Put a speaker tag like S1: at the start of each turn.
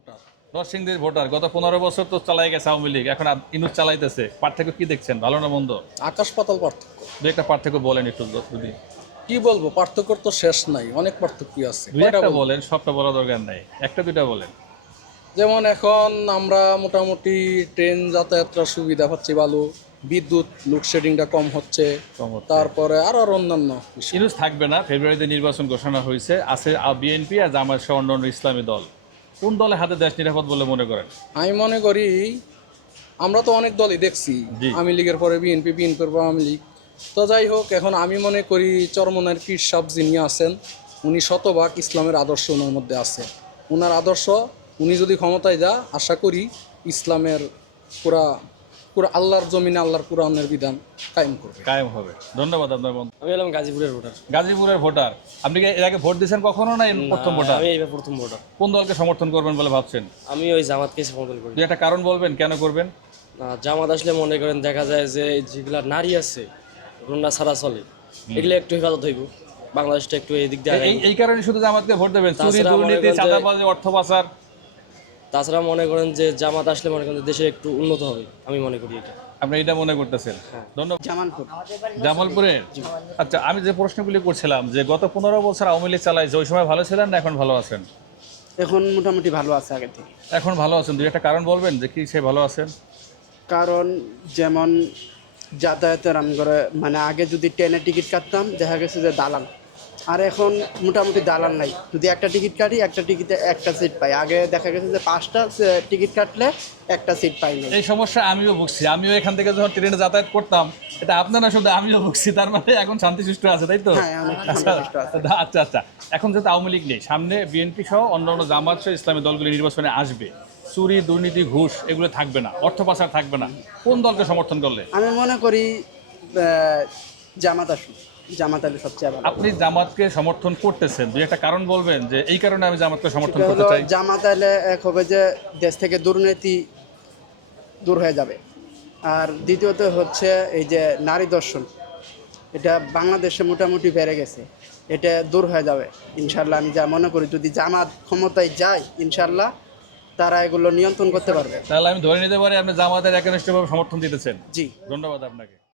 S1: Voter.
S2: নরসিংদীর voter, গত 15 বছর তো চালাই গেছে আওয়ামী লীগ, এখন ইনুস চালাইতেছে, পার্থক্য কি দেখছেন, ভালো না মন্দ?
S1: আকাশ পাতাল পার্থক্য।
S2: দু একটা পার্থক্য বলেন একটু যদি।
S1: কি বলবো, পার্থক্যর তো শেষ নাই, অনেক পার্থক্য আছে।
S2: দুই
S1: কয়টা
S2: একটা
S1: বলবো?
S2: বলেন, সবটা বলা দরকার নাই, একটা দুইটা বলেন।
S1: যেমন এখন আমরা মোটামুটি ট্রেন যাতায়াতটা সুবিধা পাচ্ছি ভালো, বিদ্যুৎ লোডশেডিংটা কম হচ্ছে,
S2: কম হচ্ছে।
S1: তারপরে আর অন্যান্য বিষয়।
S2: ইনুস থাকবে না, ফেব্রুয়ারিতে নির্বাচন ঘোষণা হয়েছে, আছে বিএনপি আর জামায়াত সহ অন্যান্য ইসলামী দল। কোন দলের হাতে দেশ নিরাপদ বলে মনে করেন?
S1: আমি মনে করি আমরা তো অনেক দলই দেখছি,
S2: জি।
S1: আওয়ামী লীগের পরে বিএনপি, বিএনপির পর আওয়ামী লীগ। তো যাই হোক, এখন আমি মনে করি চরমনের পীর সাহেব যিনি আছেন, উনি শতভাগ ইসলামের আদর্শ ওনার মধ্যে আছে। ওনার আদর্শ, উনি যদি ক্ষমতায় যা, আশা করি ইসলামের পুরা পুরা আল্লাহর জমিনে আল্লাহর কোরআনের বিধান কায়েম করবে।
S2: কায়েম হবে। ধন্যবাদ আপনার বন্ধু।
S3: আমি হলাম গাজীপুরের ভোটার।
S2: গাজীপুরের ভোটার, আপনি কি এর আগে ভোট দিয়েছেন কখনো, না প্রথম ভোটার?
S3: আমি এইবার প্রথম ভোটার।
S2: কোন দলকে সমর্থন করবেন বলে ভাবছেন?
S3: আমি ওই জামাতকে সমর্থন করি।
S2: দুই একটা কারণ বলবেন কেন করবেন?
S3: জামাত আসলে মনে করেন দেখা যায় যে যেগুলা নারী আছে গুন্ডা ছাড়া চলে, এগুলো একটু হেফাজত হইব, বাংলাদেশটা একটু এই দিক দিয়ে আগাইব।
S2: এই কারণে শুধু জামাতকে ভোট দেবেন? চুরি,
S3: তাছাড়া মনে
S2: দুর্নীতি,
S3: করেন যে-
S2: চাঁদাবাজি, অর্থ পাচার।
S3: তাছাড়া মনে করেন যে জামাত আসলে মনে করেন যে দেশের একটু উন্নত হবে, আমি মনে করি এটা।
S2: আপনি এটা মনে করতেছেন? ধন্যবাদ।
S4: জামালপুর।
S2: জামালপুরের। আচ্ছা, আমি যে প্রশ্নগুলি করছিলাম যে গত 15 বছর আওয়ামী লীগ চালাইছে, ওই সময় ভালো ছিলেন না এখন ভালো আছেন?
S4: এখন মোটামুটি ভালো আছে আগে থেকে।
S2: এখন ভালো আছেন, দুই একটা কারণ বলবেন যে কি সে ভালো আছেন?
S4: কারণ যেমন যাতায়াতের আমি করে মানে আগে যদি ট্রেনের টিকিট কাটতাম দেখা গেছে যে দালাল, আর এখন মোটামুটি দালাল নাই। যদি একটা টিকিট কাটি, একটা টিকিটে একটা সিট পাই। আগে দেখা গেছে যে 5টা টিকিট কাটলে একটা সিট পাই না।
S2: এই সমস্যা আমিও ভুগছি, আমিও এখান থেকে যখন ট্রেনে যাতায়াত করতাম, এটা আপনারা শুধু, আমিও ভুগছি। তার মানে এখন শান্তি সুষ্ঠু আছে, তাই তো?
S4: হ্যাঁ, অনেক সন্তুষ্ট আছে।
S2: আচ্ছা আচ্ছা, এখন যেহেতু আওয়ামী লীগ নেই, সামনে বিএনপি সহ অন্যান্য জামাত সহ ইসলামী দলগুলি নির্বাচনে আসবে, চুরি, দুর্নীতি, ঘুষ এগুলো থাকবে না, অর্থ পাচার থাকবে না, কোন দলকে সমর্থন করলে?
S4: আমি মনে করি জামাত আসুক, জামাত আলী সবচেয়ে ভালো।
S2: আপনি জামাতকে সমর্থন করতেছেন, দুই একটা কারণ বলবেন যে এই কারণে আমি জামাতকে সমর্থন
S4: সেটা
S2: করতে
S4: হলো
S2: চাই?
S4: জামাত আলে এক হবে যে দেশ থেকে দুর্নীতি দূর হয়ে যাবে। আর দ্বিতীয়ত হচ্ছে এই যে নারী দর্শন, এটা বাংলাদেশে মোটামুটি বেড়ে গেছে, এটা দূর হয়ে যাবে ইনশাল্লাহ। আমি যা মনে করি যদি জামাত ক্ষমতায় যায় ইনশাল্লাহ তারা এগুলো নিয়ন্ত্রণ করতে পারবে।
S2: তাহলে আমি ধরে নিতে পারি আপনি জামাতের একনিষ্ঠভাবে সমর্থন দিতেছেন?
S4: জি।
S2: ধন্যবাদ আপনাকে।